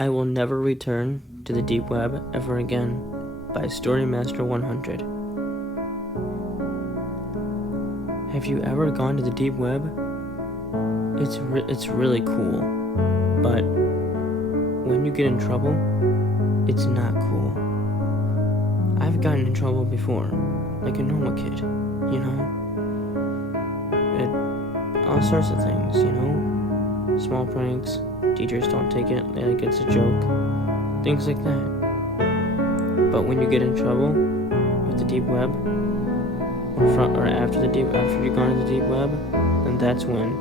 I Will Never Return to the Deep Web Ever Again by Storymaster 100. Have you ever gone to the deep web? It's really cool, but when you get in trouble, it's not cool. I've gotten in trouble before, like a normal kid, you know? All sorts of things, you know? Small pranks, teachers don't take it like it's a joke, things like that. But when you get in trouble with the deep web, or after you've gone to the deep web, then that's when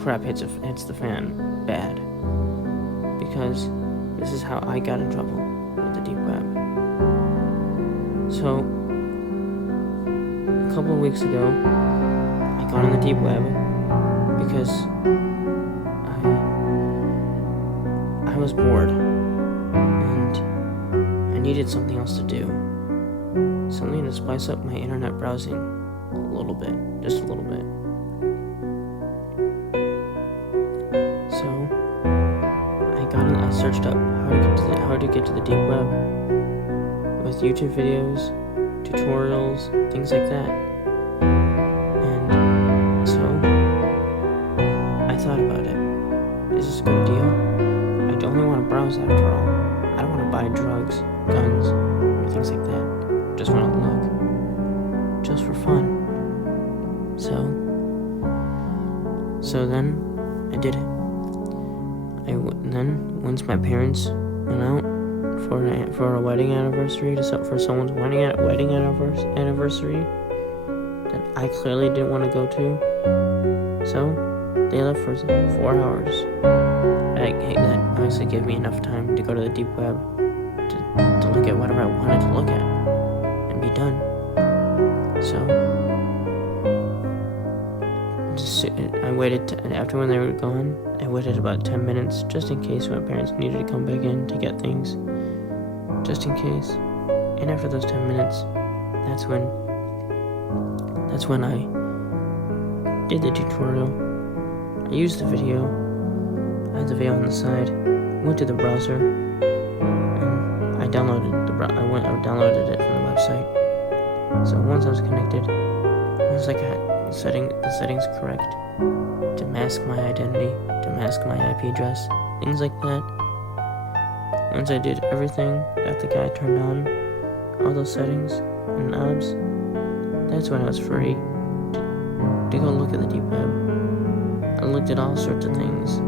crap hits the fan bad. Because this is how I got in trouble with the deep web. So a couple of weeks ago, I got on the deep web because I was bored and I needed something else to do. Something to spice up my internet browsing a little bit, just a little bit. So I searched up how to get to the deep web with YouTube videos, tutorials, things like that. And so I thought about it. Is this a good deal? I only want to browse after all. I don't want to buy drugs, guns, or things like that. Just want to look, just for fun. So then I did it. Then once my parents went out for a wedding anniversary, for someone's wedding anniversary that I clearly didn't want to go to, so they left for 4 hours. That obviously gave me enough time to go to the deep web to look at whatever I wanted to look at and be done. So I waited after when they were gone. I waited about 10 minutes just in case my parents needed to come back in to get things, just in case. And after those 10 minutes, that's when I did the tutorial. I used the video. I had the video on the side. Went to the browser, and I downloaded downloaded it from the website. So once I was connected, once I got the settings correct to mask my identity, to mask my IP address, things like that. Once I did everything that the guy turned on, all those settings and knobs, that's when I was free to go look at the deep web. I looked at all sorts of things.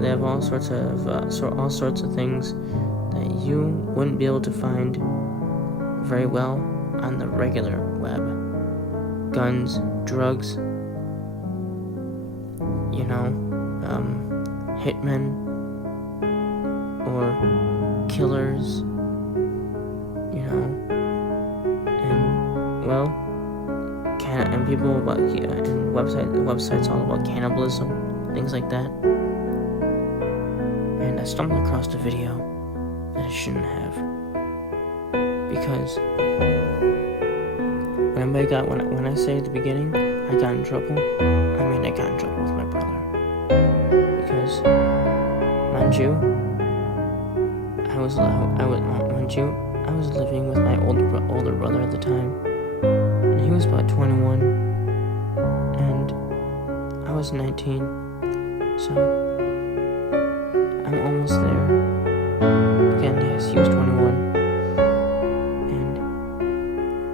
They have all sorts of things that you wouldn't be able to find very well on the regular web. Guns, drugs, you know, hitmen or killers, you know, and well, and people about and websites all about cannibalism, things like that. And I stumbled across a video that I shouldn't have, because when I say at the beginning I got in trouble, I mean I got in trouble with my brother. Because, mind you, I was living with my older brother at the time, and he was about 21, and I was 19, so I'm almost there. Again, yes, he was 21, and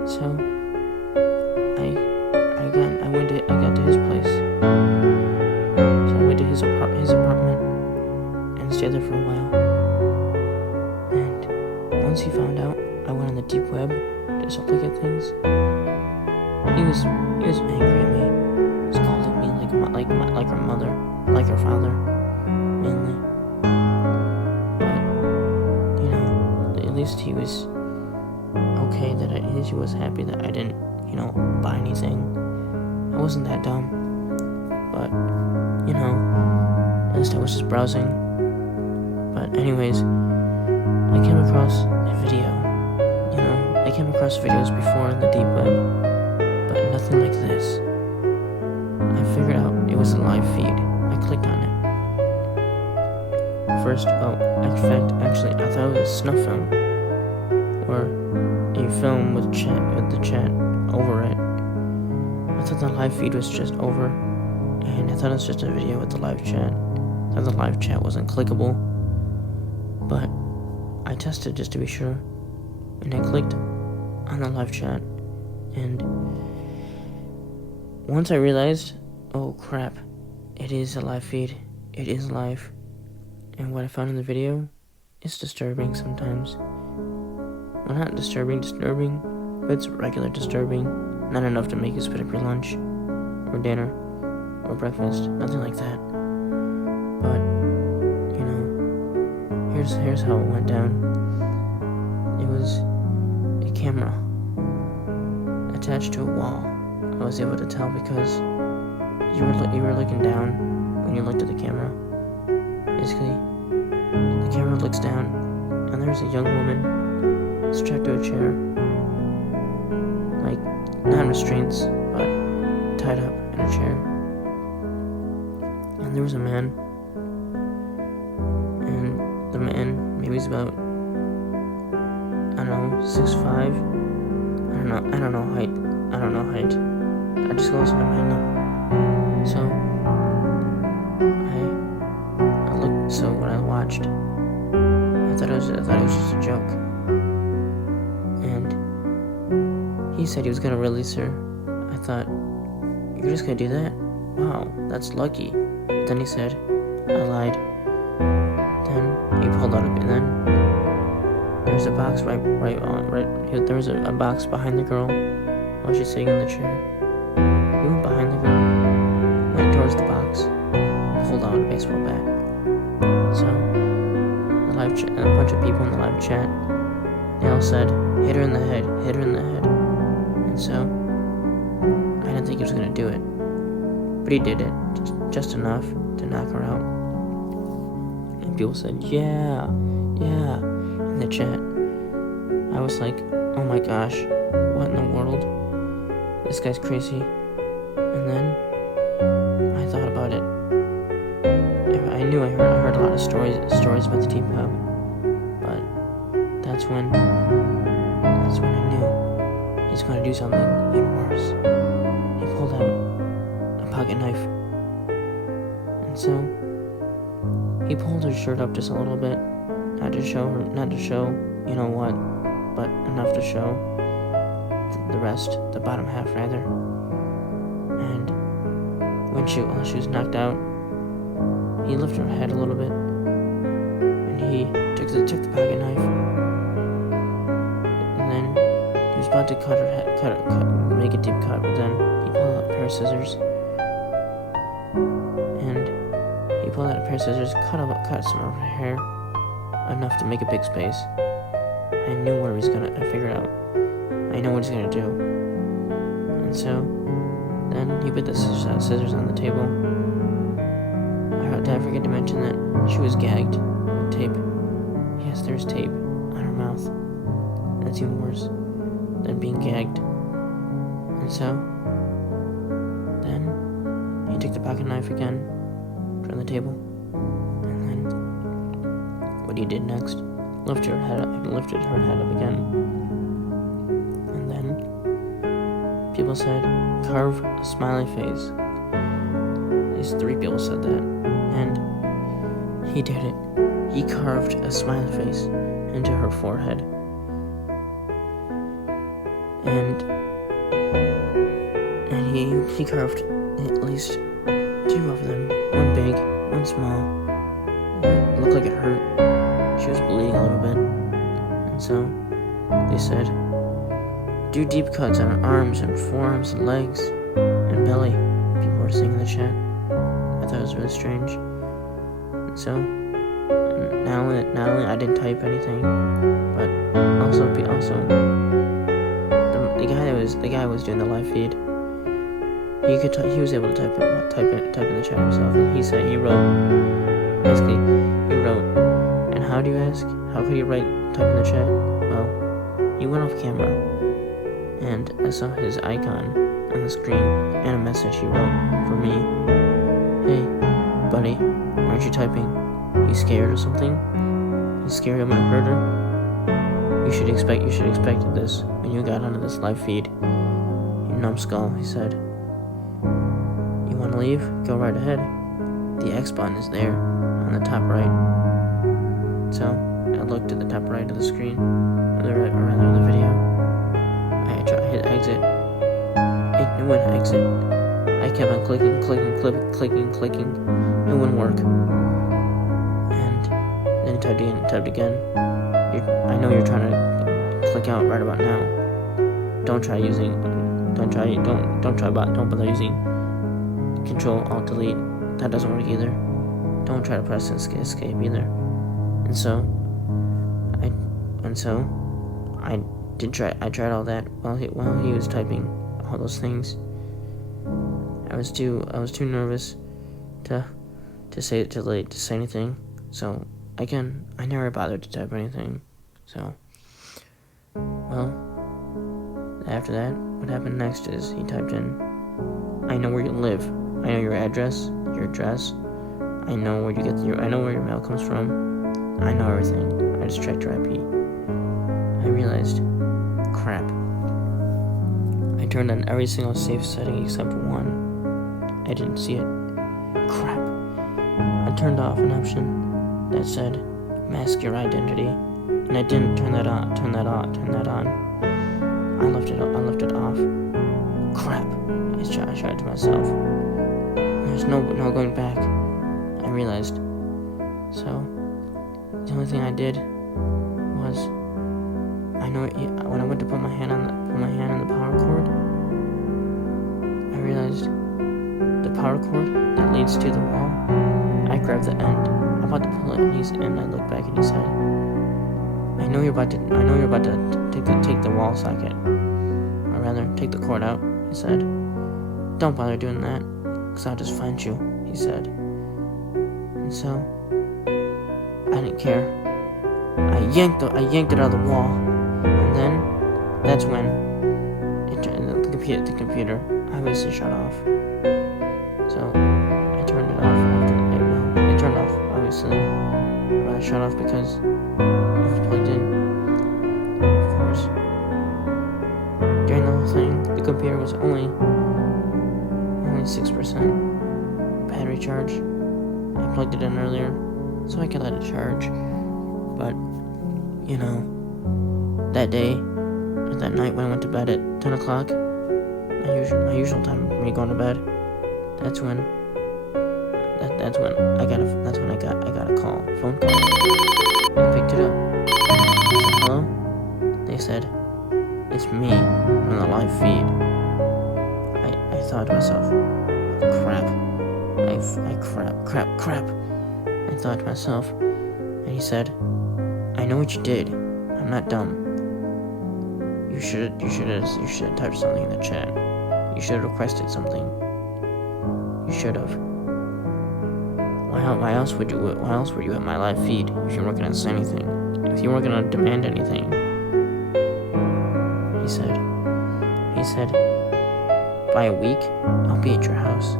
so I got to his place. So I went to his apartment and stayed there for a while. And once he found out I went on the deep web just to look at things, he was angry at me. He was scolding me like her mother, like her father, mainly. But you know, at least he was okay. He was happy that I didn't, buy anything. I wasn't that dumb, but, at least I was just browsing. But anyways, I came across a video, I came across videos before in the deep web, but nothing like this. I figured out it was a live feed. I clicked on it, first, in fact, actually, I thought it was a snuff film, or a film with the chat over it. I thought the live feed was just over, and I thought it was just a video with the live chat. I thought the live chat wasn't clickable, but I tested just to be sure, and I clicked on the live chat, and once I realized, oh crap, it is a live feed, it is live, and what I found in the video is disturbing sometimes. Well, not disturbing, but it's regular disturbing, not enough to make you spit up your lunch, or dinner, or breakfast, nothing like that. But, you know, here's how it went down. It was a camera attached to a wall. I was able to tell because you were looking down when you looked at the camera. Basically, the camera looks down, and there's a young woman strapped to a chair, like not in restraints, but tied up in a chair. And there was a man, and the man, maybe he's about, I don't know, 6'5". I don't know height. I just goes my mind now. So I looked. So when I watched, I thought it was just a joke. And he said he was gonna release her. I thought, you're just gonna do that? Wow, that's lucky. But then he said, I lied. Then he pulled out a bit. Then there was a box right. There was a box behind the girl while she's sitting in the chair. He went behind the girl, went towards the box, pulled out a baseball bat. So the live chat, and a bunch of people in the live chat, they all said, "Hit her in the head, hit her in the head." And so I didn't think he was gonna do it, but he did it just enough to knock her out. And people said, "Yeah," in the chat. I was like, oh my gosh, what in the world? This guy's crazy. And then I thought about it. I heard a lot of stories about the teapot, but that's when I knew he's going to do something even worse. He pulled out a pocket knife, and so he pulled her shirt up just a little bit, not to show you know what, but enough to show the rest, the bottom half rather. And while she was knocked out, he lifted her head a little bit, and he took the pocket knife, and then he was about to cut her head, make a deep cut, but then he pulled out a pair of scissors, cut some of her hair, enough to make a big space. I knew where I figured out. I know what he's gonna do. And so, then he put the scissors on the table. Did I forget to mention that she was gagged with tape? Yes, there's tape on her mouth. That's even worse than being gagged. And so, then he took the pocket knife again from the table, and then what he did next, lifted her head up again, and then people said, carve a smiley face. These 3 people said that, and he did it. He carved a smiley face into her forehead, and he carved at least 2 of them, one big, one small. It looked like it hurt. She was bleeding a little bit, and so they said, do deep cuts on her arms and forearms and legs and belly. People were saying in the chat. I thought it was really strange. And so not only I didn't type anything, but also the guy was doing the live feed. He was able to type in the chat himself, and he said he wrote. And how do you ask? How could he type in the chat? Well, he went off camera, and I saw his icon on the screen and a message he wrote for me. Hey, buddy, aren't you typing? You scared or something? You scared I'm gonna hurt her? You should expect this when you got onto this live feed. You numbskull, he said. You wanna leave? Go right ahead. The X button is there, on the top right. So, I looked at the top right of the screen, or rather the video. I hit exit. It wouldn't exit. I kept on clicking. It wouldn't work. And then it typed again. I know you're trying to click out right about now. Don't bother using Control Alt Delete. That doesn't work either. Don't try to press escape either. And so I tried all that while he was typing all those things. I was too nervous to say anything. So again, I never bothered to type anything. So, well, after that, what happened next is he typed in, I know where you live. I know your address, I know where your mail comes from. I know everything. I just checked your IP. I realized, crap. I turned on every single safe setting except one. I didn't see it. Crap. I turned off an option that said, mask your identity, and I didn't turn that on. I left it off. Crap. I shouted to myself. There's no going back. I realized. So, the only thing I did was, when I went to put my hand on the power cord, I realized the power cord that leads to the wall. I grabbed the end. I'm about to pull it, and I looked back, and he said, I know you're about to take the wall socket, or rather, take the cord out. He said, don't bother doing that, because I'll just find you, he said. And so, I didn't care. I yanked it out of the wall, and then, that's when the computer obviously shut off. So, I turned it off. It turned off, obviously. But I shut off because it was plugged in. Of course. During the whole thing, the computer was only 6% battery charge. I plugged it in earlier, so I could let it charge. But, that day, or that night when I went to bed at 10 o'clock, my usual time for me going to bed, that's when I got a call, phone call. I picked it up. I said, hello? They said, it's me on the live feed. I thought to myself, crap. Crap. I thought to myself, and he said, I know what you did. I'm not dumb. You should have typed something in the chat. You should have requested something. You should have. Why else were you at my live feed if you weren't gonna say anything? If you weren't gonna demand anything? He said, by a week, I'll be at your house.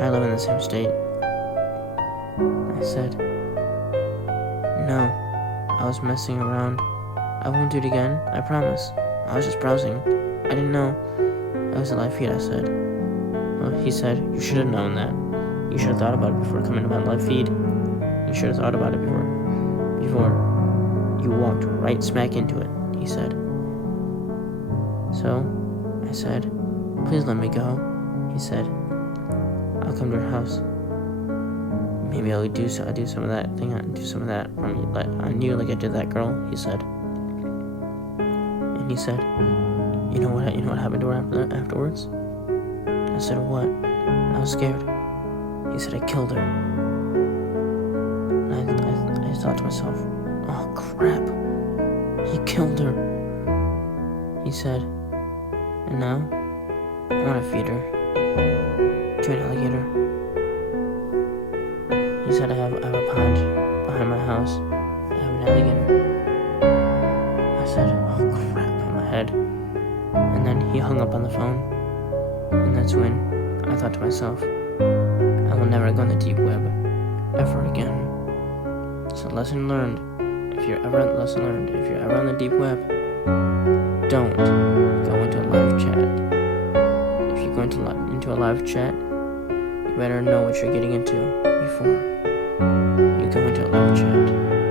I live in the same state. I said, no, I was messing around. I won't do it again, I promise. I was just browsing. I didn't know it was a live feed, I said. Well, he said, you should have known that. You should have thought about it before coming to my live feed. You should have thought about it before you walked right smack into it, he said. So, I said, please let me go. He said, I'll come to your house. Maybe I'll do some of that thing. Do some of that from you, on you, like I did that girl. He said. And he said, you know what happened to her afterwards? I said, what? I was scared. He said, I killed her. And I thought to myself, oh crap, he killed her. He said, and now I want to feed her to an alligator. He said, I have a pond behind my house. I have an alligator. I said, oh crap, in my head. And then he hung up on the phone. And that's when I thought to myself, I will never go on the deep web ever again. lesson learned. If you're ever on the deep web, don't go into a live chat. If you're going into a live chat, you better know what you're getting into before you go into a live chat.